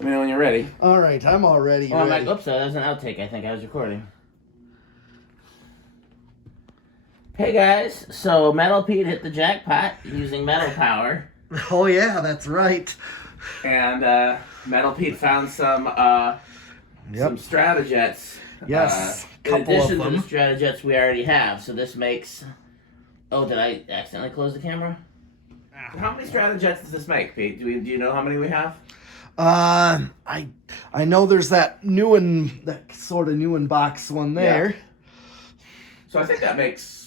Let me know when you're ready. All right, I'm already ready. Oops, that was an outtake. I think I was recording. Hey guys, so Metal Pete hit the jackpot using metal power. Oh yeah, that's right. And Metal Pete found some Stratojets. Yes, in addition to the Stratojets we already have. So this makes... Oh, did I accidentally close the camera? How many Stratojets does this make, Pete? Do you know how many we have? I know there's that sort of new in box one there. Yeah. So I think that makes...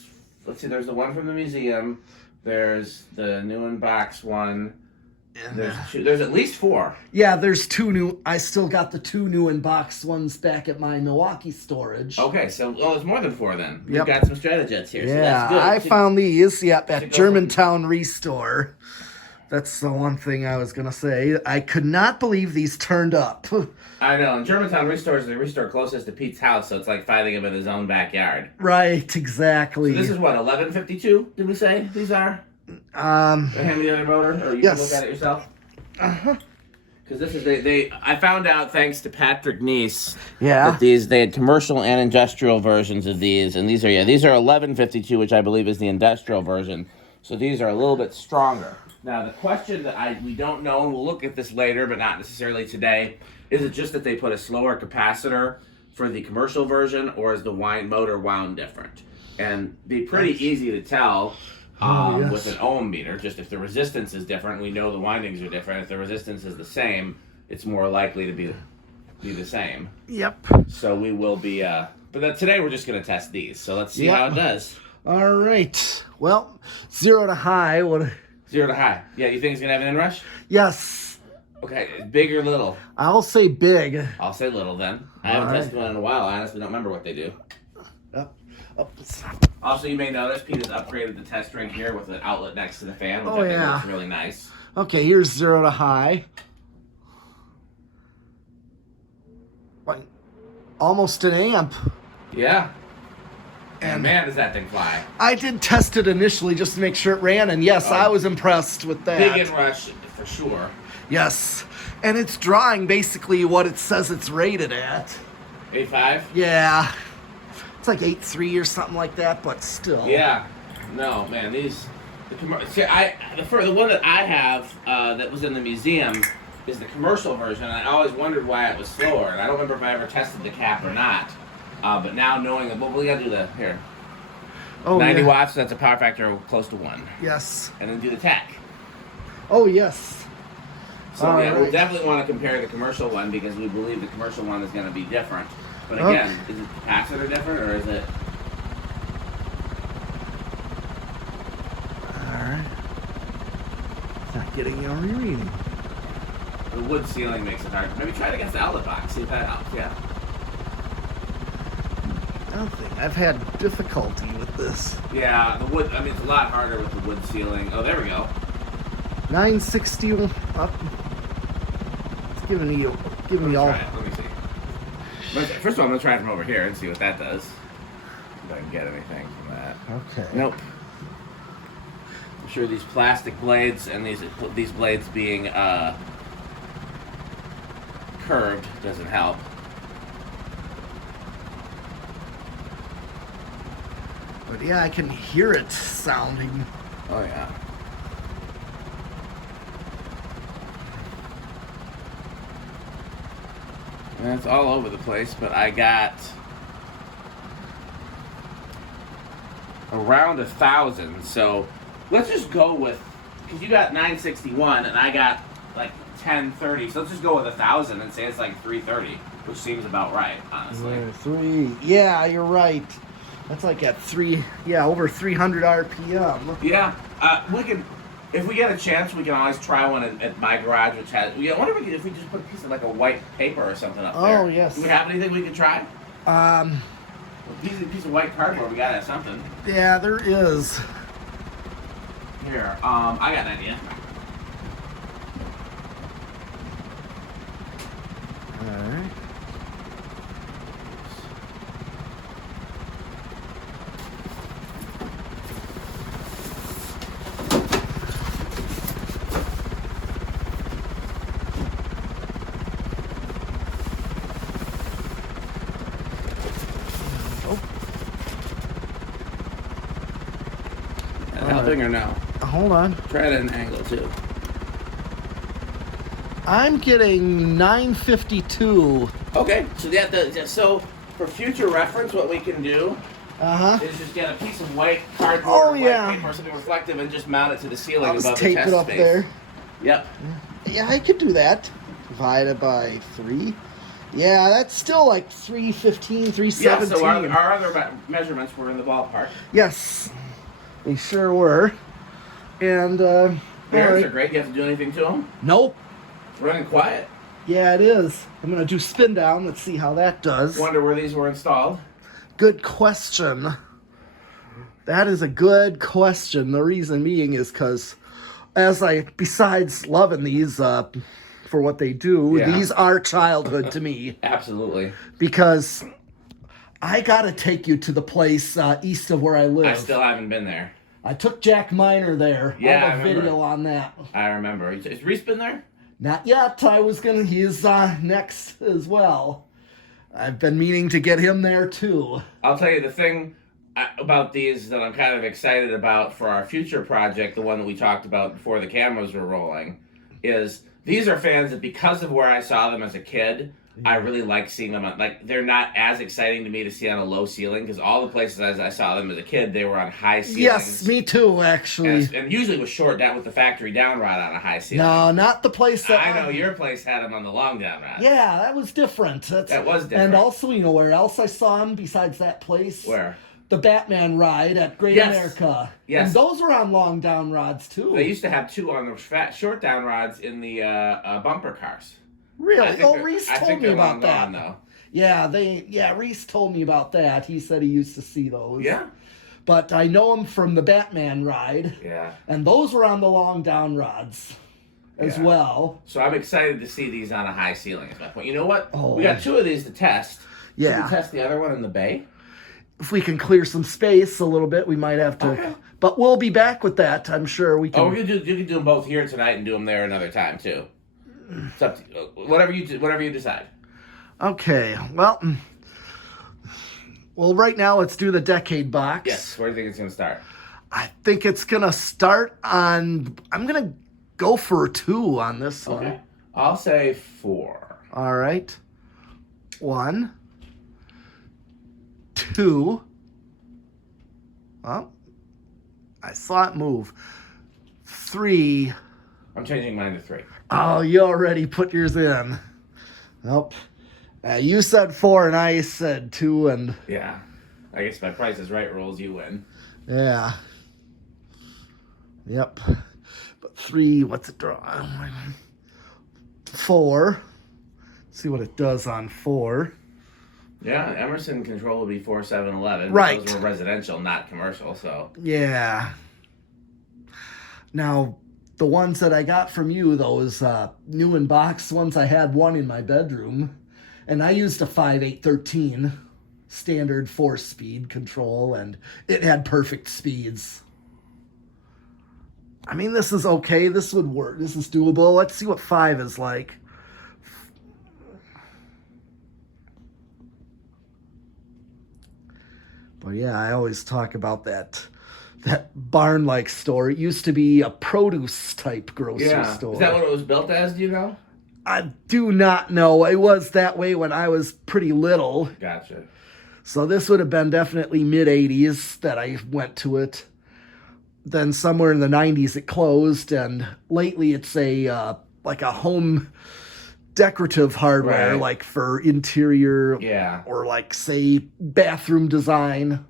Let's see, there's the one from the museum. There's the new in box one. There's at least 4. Yeah, there's 2 new. I still got the 2 new in box ones back at my Milwaukee storage. Okay, so there's more than 4 then. Yep. We've got some Stratojets here. Yeah, so that's good. I found these at Germantown Restore. That's the one thing I was going to say. I could not believe these turned up. I know. And Germantown Restore is the restore closest to Pete's house, so it's like finding him in his own backyard. Right, exactly. So this is what, 1152, did we say these are? Hand me the other motor, or you can look at it yourself? Uh-huh. Because this is, I found out, thanks to Patrick Neese, that they had commercial and industrial versions of these, and these are 1152, which I believe is the industrial version. So these are a little bit stronger. Now, the question that we don't know, and we'll look at this later, but not necessarily today, is it just that they put a slower capacitor for the commercial version, or is the motor wound different? And be pretty easy to tell with an ohm meter. Just if the resistance is different, we know the windings are different. If the resistance is the same, it's more likely to be the same. Yep. So we will be, but today we're just going to test these. So let's see how it does. All right. Well, 0 to high. 0 to high. Yeah, you think it's going to have an inrush? Yes. Okay, big or little? I'll say big. I'll say little then. I haven't tested one in a while. I honestly don't remember what they do. Also, you may notice Pete has upgraded the test ring here with an outlet next to the fan, which I think looks really nice. Okay, here's 0 to high. Almost an amp. Yeah. And man, does that thing fly. I did test it initially just to make sure it ran, and yes, I was impressed with that. Big inrush, for sure. Yes. And it's drawing basically what it says it's rated at. 8.5? Yeah. It's like 8.3 or something like that, but still. Yeah. No, man, the one that I have that was in the museum is the commercial version. I always wondered why it was slower, and I don't remember if I ever tested the cap or not. But now knowing that, we got to do here. 90 watts, that's a power factor of close to 1. Yes. And then do the tack. Oh, yes. So we'll definitely want to compare the commercial one because we believe the commercial one is going to be different. But again, is it capacitor different or is it? Alright. It's not getting a reading. The wood ceiling makes it hard. Maybe try it against the outlet box, see if that helps. Yeah. Nothing. I've had difficulty with this. Yeah, the wood, it's a lot harder with the wood ceiling. Oh, there we go. 960 up. It's giving me all. Let me see. First of all, I'm going to try it from over here and see what that does. If I can get anything from that. Okay. Nope. I'm sure these plastic blades and these blades being curved doesn't help. But yeah, I can hear it sounding. Oh yeah. And it's all over the place, but I got around 1,000. So let's just go with, because you got 961 and I got like 1030. So let's just go with 1,000 and say it's like 330, which seems about right, honestly. Yeah, you're right. That's like at over 300 RPM. Yeah, we can. If we get a chance, we can always try one at my garage, which has. I wonder if we just put a piece of like a white paper or something up there. Oh yes. Do we have anything we can try? A piece of white cardboard. We gotta have something. Yeah, there is. Here, I got an idea. All right. moving or no? Hold on. Try it at an angle too. I'm getting 952. Okay, so for future reference, what we can do Uh-huh. is just get a piece of white cardboard Oh, or white yeah. paper or something reflective and just mount it to the ceiling I'll just above the tape test it up space. there. Yep. Yeah, I could do that. Divided by 3. Yeah, that's still like 315, 317. Yeah, so our other measurements were in the ballpark. Yes, they sure were. And, Bearings alright. are great. Do you have to do anything to them? Nope. It's running quiet. Yeah, it is. I'm going to do spin down. Let's see how that does. Wonder where these were installed. Good question. That is a good question. The reason being is because besides loving these for what they do, Yeah. these are childhood to me. Absolutely. Because I got to take you to the place east of where I live. I still haven't been there. I took Jack Miner there. Yeah, I have I a remember. video on that. I remember. Is Reese been there? Not yet. He's next as well. I've been meaning to get him there too. I'll tell you the thing about these that I'm kind of excited about for our future project, the one that we talked about before the cameras were rolling, is these are fans that because of where I saw them as a kid, I really like seeing them on, like, they're not as exciting to me to see on a low ceiling, because all the places as I saw them as a kid, they were on high ceilings. Yes, me too, actually. And usually was short down with the factory down rod on a high ceiling. No, not the place that... I know your place had them on the long down rod. Yeah, that was different. That was different. And also, you know where else I saw him besides that place? Where? The Batman ride at Great Yes. America. Yes. And those were on long down rods, too. They used to have two on the short down rods in the bumper cars. Really? Oh, Reese told me about that. Gone, though. Yeah, Reese told me about that. He said he used to see those. Yeah. But I know him from the Batman ride. Yeah. And those were on the long down rods as well. So I'm excited to see these on a high ceiling is my point. You know what? Oh. We got two of these to test. Yeah. Should we test the other one in the bay? If we can clear some space a little bit, we might have to. Okay. But we'll be back with that. I'm sure we can. Oh, you can do them both here tonight and do them there another time too. It's up to you. Whatever you decide. Okay. Well, right now let's do the decade box. Yes. Where do you think it's going to start? I think it's gonna start on. I'm gonna go for a 2 on this one. Okay. I'll say 4. All right. 1, 2. Well, I saw it move. 3. I'm changing mine to 3. Oh, you already put yours in. Nope. You said 4 and I said 2 and... Yeah. I guess my Price is Right rules, you win. Yeah. Yep. But 3, what's it draw? 4. See what it does on 4. Yeah, Emerson control would be 4, 7, 11. Right. Those were residential, not commercial, so... Yeah. Now, the ones that I got from you, those new in box ones, I had one in my bedroom. And I used a 5.813 standard 4-speed control, and it had perfect speeds. I mean, this is okay. This would work. This is doable. Let's see what 5 is like. But yeah, I always talk about that barn-like store. It used to be a produce-type grocery store. Is that what it was built as, do you know? I do not know. It was that way when I was pretty little. Gotcha. So this would have been definitely mid-'80s that I went to it. Then somewhere in the 90s it closed, and lately it's a like a home decorative hardware, Right. like for interior, or like say bathroom design,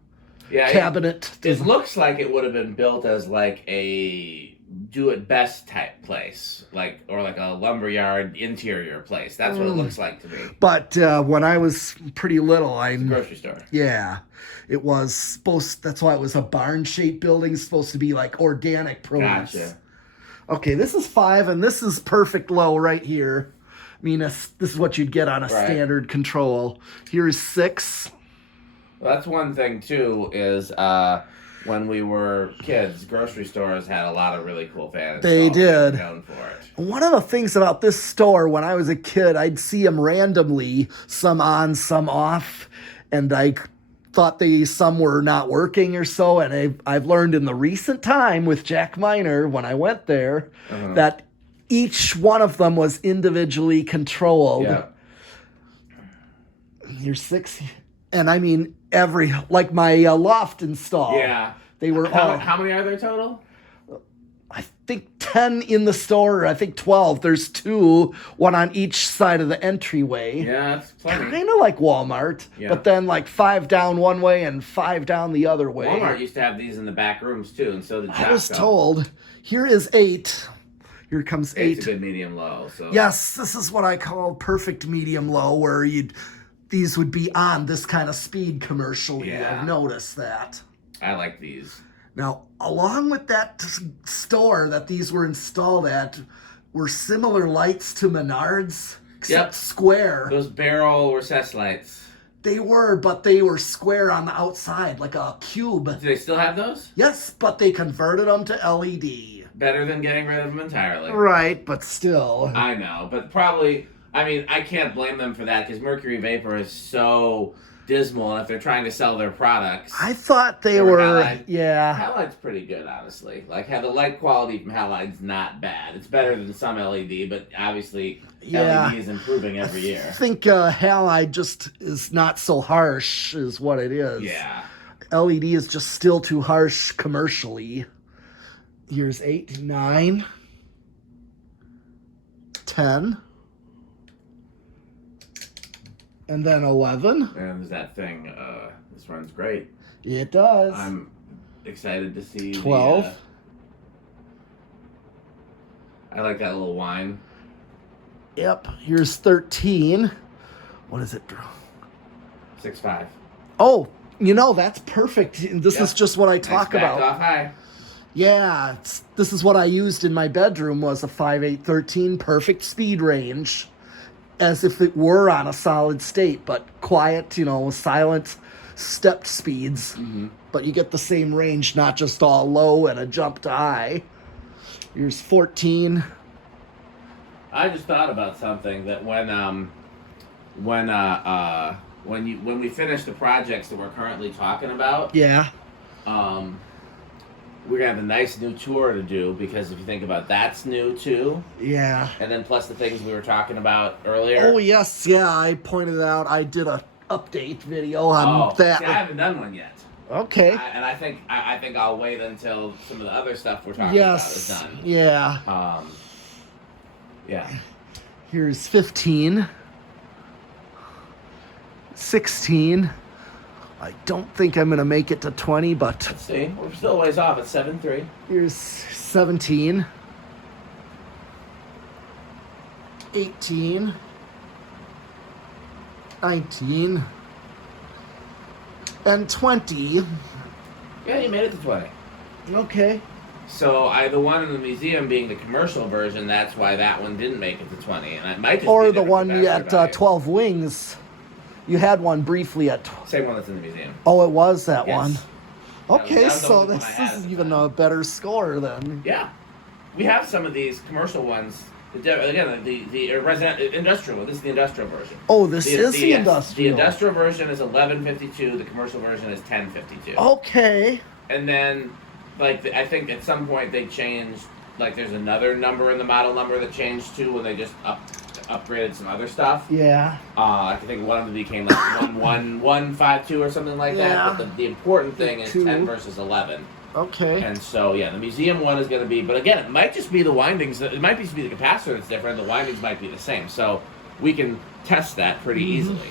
cabinet. It looks like it would have been built as like a do-it-best type place, or like a lumberyard interior place. That's what it looks like to me. But when I was pretty little, Grocery store. Yeah, it was supposed. That's why it was a barn-shaped building. It's supposed to be like organic produce. Gotcha. Okay, this is 5, and this is perfect low right here. I mean, this is what you'd get on a standard control. Here is 6. Well, that's one thing too. Is when we were kids, grocery stores had a lot of really cool fans. They did. Known for it. One of the things about this store, when I was a kid, I'd see them randomly, some on, some off, and thought some were not working or so, and I've learned in the recent time with Jack Miner when I went there that each one of them was individually controlled. Yeah. You're 6, and I mean like my loft install. Yeah. They were How many are there total? I think 10 in the store. I think 12. There's 2, one on each side of the entryway. Yeah, that's plenty. Kind of like Walmart, but then like 5 down one way and 5 down the other way. Walmart used to have these in the back rooms too, and so did Jocko. I was told. Here is 8. Here comes 8. It's a good medium low. So yes, this is what I call perfect medium low, where these would be on this kind of speed commercially. Yeah. I've noticed that. I like these. Now, along with that store that these were installed at, were similar lights to Menards, except square. Those barrel recess lights. They were, but they were square on the outside, like a cube. Do they still have those? Yes, but they converted them to LED. Better than getting rid of them entirely. Right, but still. I know, but probably, I mean, I can't blame them for that because Mercury Vapor is so dismal, and if they're trying to sell their products. I thought they were, Halide's pretty good, honestly. Like, the light quality from Halide's not bad. It's better than some LED, but obviously LED is improving every year. I think Halide just is not so harsh, is what it is. Yeah. LED is just still too harsh commercially. Here's 8, 9, 10, and then 11. And there's that thing. This runs great. It does. I'm excited to see 12. I like that little wine. Yep. Here's 13. What is it? 6.5. Oh, that's perfect. This is just what I talk about. Off high. Yeah, this is what I used in my bedroom, was a 5.813 perfect speed range, as if it were on a solid state, but quiet, silent, stepped speeds. Mm-hmm. But you get the same range, not just all low and a jump to high. Here's 14. I just thought about something that when we finish the projects that we're currently talking about. Yeah. We're going to have a nice new tour to do, because if you think about that's new too. Yeah. And then plus the things we were talking about earlier. Oh, yes. Yeah, I pointed it out. I did a update video on that. See, I haven't done one yet. Okay. And I think I'll wait until some of the other stuff we're talking about is done. Yeah. Yeah. Here's 15. 16. I don't think I'm going to make it to 20, but... Let's see. We're still a ways off at 7.3. Here's 17. 18. 19. And 20. Yeah, you made it to 20. Okay. So the one in the museum being the commercial version, that's why that one didn't make it to 20. And it might just or be the one at 12 Wings. You had one briefly at... Same one that's in the museum. Oh, it was that Yes. one. Okay, that was so the one this I had is at the even time. a better score then. Yeah. We have some of these commercial ones. Again, the resident industrial one. This is the industrial version. Oh, this is the yes, industrial. The industrial version is 1152. The commercial version is 1052. Okay. And then, I think at some point they changed. There's another number in the model number that changed too when they just upgraded some other stuff. Yeah. I think one of them became 11152 or something like that. But the important thing is 10 versus 11. Okay. And so, the museum one is going to be, but again, it might just be the windings, it might just be the capacitor that's different, the windings might be the same. So we can test that pretty easily.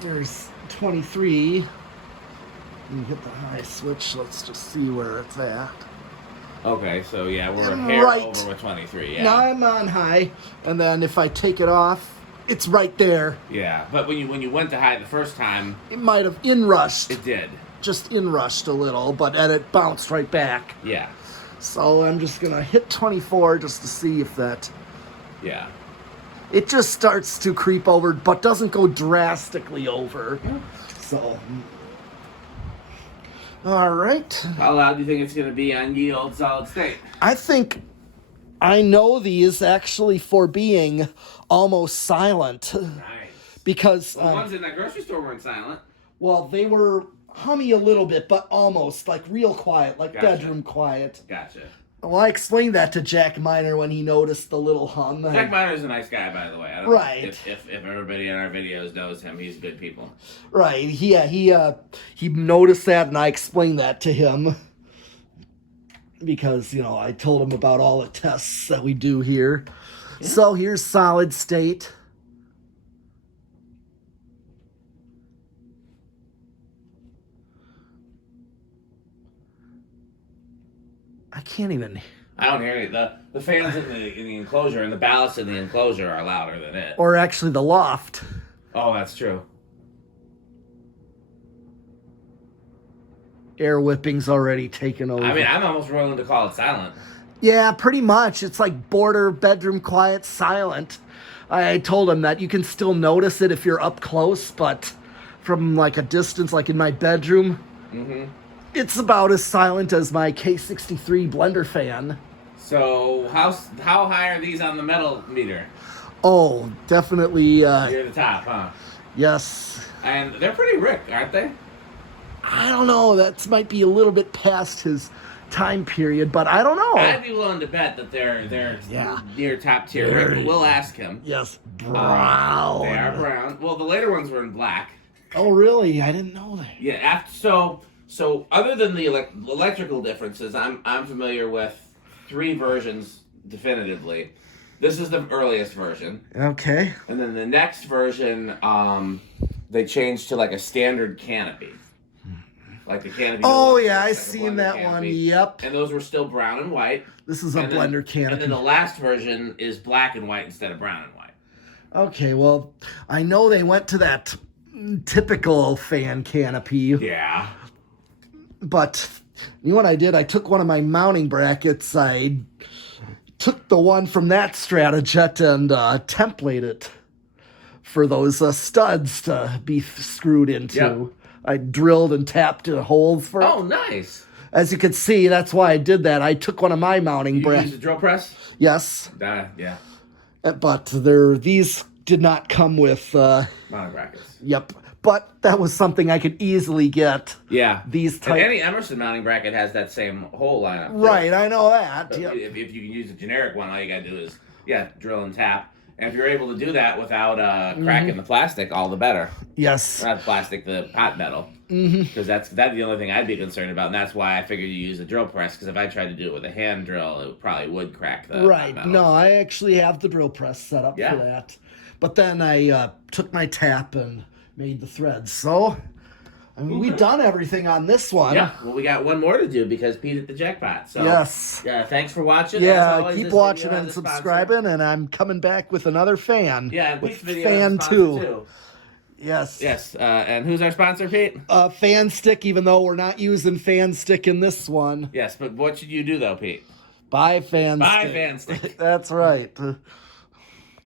There's 23. You hit the high switch, let's just see where it's at. Okay, so we're a hair Right. over with 23, Now I'm on high, and then if I take it off, it's right there. Yeah, but when you went to high the first time, It might have in-rushed. it did. Just in-rushed a little, but it bounced right back. Yeah, So I'm just going to hit 24 just to see if that... yeah. It just starts to creep over, but doesn't go drastically over. So... All right. How loud do you think it's going to be on ye old solid state? I think I know these actually for being almost silent. Nice. Because... The ones in that grocery store weren't silent. Well, they were hummy a little bit, but almost like real quiet, like Gotcha. bedroom quiet. Gotcha. Well, I explained that to Jack Miner when he noticed the little hum. Jack Miner's a nice guy, by the way. I don't Right. know if everybody in our videos knows him, he's good people. Right. He noticed that, and I explained that to him because I told him about all the tests that we do here. Yeah. So here's solid state. I can't even. I don't hear any. The fans in the enclosure and the ballast in the enclosure are louder than it. Or actually the loft. Oh, that's true. Air whipping's already taken over. I mean, I'm almost willing to call it silent. Yeah, pretty much. It's like border bedroom quiet silent. I told him that you can still notice it if you're up close, but from like a distance, like in my bedroom, it's about as silent as my K63 blender fan. So how high are these on the metal meter? Oh, definitely. Near the top, huh? Yes. And they're pretty Rick, aren't they? I don't know. That might be a little bit past his time period, but I don't know. I'd be willing to bet that they're near top tier Rick, but we'll ask him. Yes, brown. They are brown. Well, the later ones were in black. Oh, really? I didn't know that. Yeah. So other than the electrical differences, I'm familiar with 3 versions definitively. This is the earliest version. Okay. And then the next version, they changed to like a standard canopy. Like the canopy. Oh, yeah, I seen that one. Yep. And those were still brown and white. This is a blender canopy. And then the last version is black and white instead of brown and white. Okay, well, I know they went to that typical fan canopy. Yeah. But you know what I did? I took one of my mounting brackets. I took the one from that Stratojet and templated it for those studs to be screwed into. Yep. I drilled and tapped holes for it. Oh, nice. As you can see, that's why I did that. I took one of my mounting brackets. You used a drill press? Yes. Yeah. But these did not come with... mounting brackets. Yep. But that was something I could easily get. Yeah. These type... And any Emerson mounting bracket has that same hole lineup. Right, I know that. Yep. If you can use a generic one, all you got to do is, drill and tap. And if you're able to do that without cracking the plastic, all the better. Yes. Not plastic, the hot metal. Because that's the only thing I'd be concerned about, and that's why I figured you use a drill press, because if I tried to do it with a hand drill, it probably would crack the hot metal. No, I actually have the drill press set up for that. But then I took my tap and made the threads. So, I mean, we've done everything on this one. Yeah, well, we got one more to do because Pete hit the jackpot. So, yes. Yeah, thanks for watching. Yeah, keep watching and subscribing, and I'm coming back with another fan. Yeah, and Pete's video fan is too. Yes. Yes, and who's our sponsor, Pete? Fan Stick, even though we're not using Fan Stick in this one. Yes, but what should you do, though, Pete? Buy Fan Stick. Buy Fan Stick. That's right.